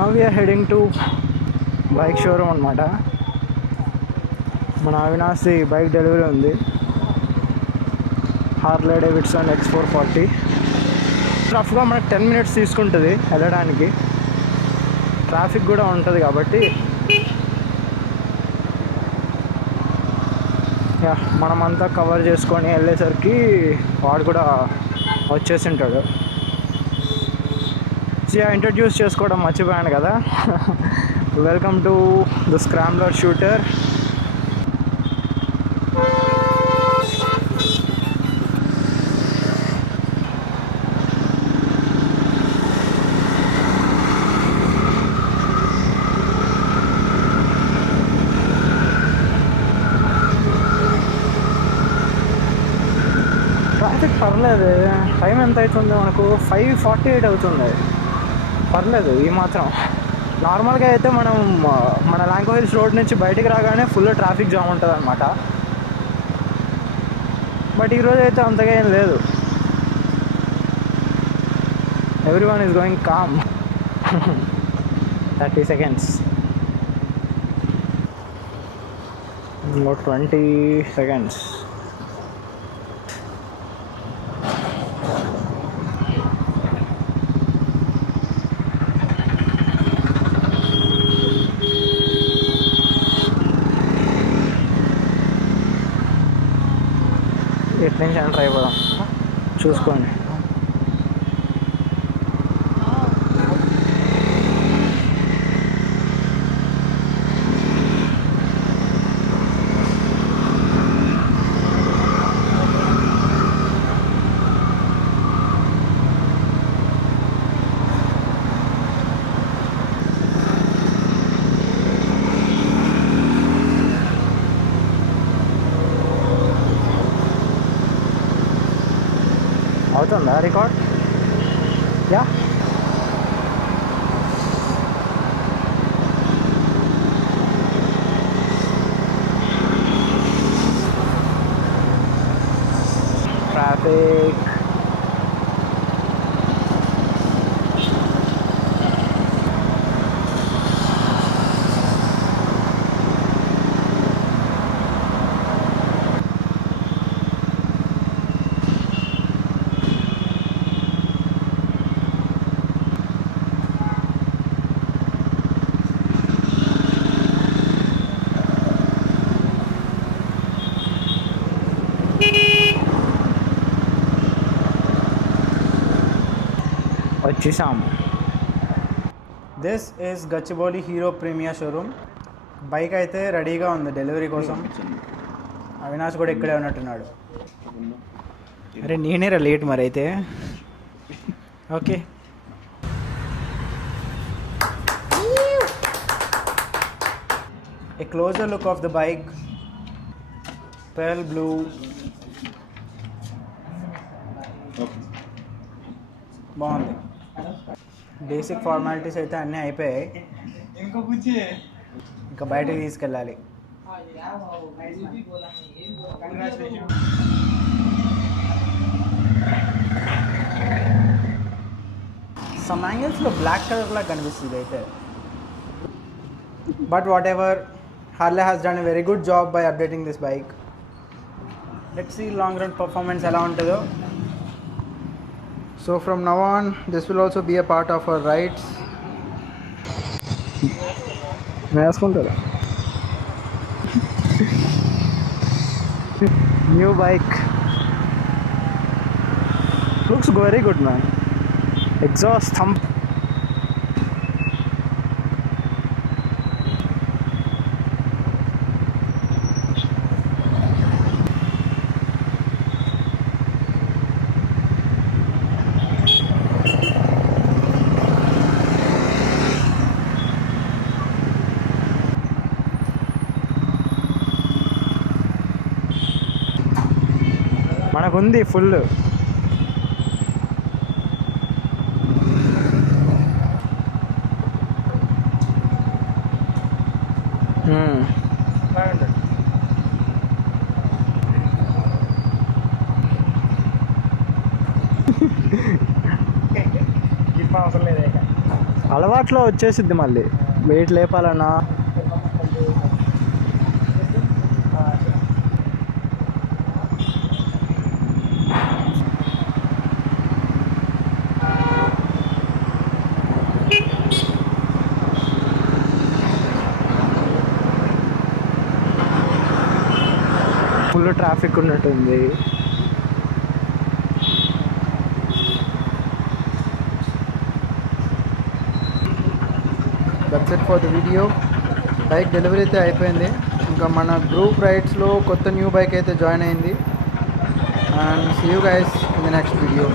Now we're heading to bike showroom అనమాట. మన Avinash bike delivery ఉంది, హార్లే డేవిడ్సన్ X440. రఫ్గా మనకు 10 minutes తీసుకుంటుంది వెళ్ళడానికి, ట్రాఫిక్ కూడా ఉంటుంది కాబట్టి. యా, మనమంతా కవర్ చేసుకొని వెళ్ళేసరికి వాడు కూడా వచ్చేసి ఉంటాడు. ఇంట్రడ్యూస్ చేసుకోవడం మర్చిపోయాను కదా. Welcome to the scrambler shooter. Traffic పర్లేదు, టైం ఎంత అవుతుంది మనకు? 5:48 అవుతుంది. పర్లేదు ఈ మాత్రం. నార్మల్గా అయితే మన ల్యాంకో హిల్స్ రోడ్ నుంచి బయటికి రాగానే ఫుల్ ట్రాఫిక్ జామ్ ఉంటుంది అనమాట. బట్ ఈరోజు అయితే అంతగా ఏం లేదు. Everyone is going calm. 30 seconds, 20 seconds. ఎటు నుంచి ఎంటర్ అయిపోదాం చూసుకోండి. అవుతుందా రికార్డ్? Yeah, traffic. వచ్చేసాము. This is Gachibowli Hero Premier showroom. Bike అయితే రెడీగా ఉంది డెలివరీ కోసం. అవినాష్ కూడా ఇక్కడే ఉన్నట్టున్నాడు. అరే నేనేరా లేట్ మరి అయితే. ఓకే, ఏ closer look of the bike. Pearl blue, బాగుంది. బేసిక్ ఫార్మాలిటీస్ అయితే అన్నీ అయిపోయాయి, ఇంకా బయటకు తీసుకెళ్ళాలి. సమ్ యాంగిల్స్లో బ్లాక్ కలర్లా కనిపిస్తుంది అయితే. But whatever, Harley has done a very good job by updating this bike. Let's see long run performance ఎలా ఉంటుందో. So from now on, this will also be a part of our rides. New bike looks very good, man. Exhaust thump. మనకుంది full. Gift అవసరం లేదు. అలవాట్లో వచ్చేసిద్ది మళ్ళీ weight లేపాలన్నా. Full traffic ఉన్నట్టుంది. That's it for the video. Bike delivery అయితే అయిపోయింది. ఇంకా మన గ్రూప్ రైడ్స్లో కొత్త న్యూ బైక్ అయితే జాయిన్ అయింది. And see you guys in the next video.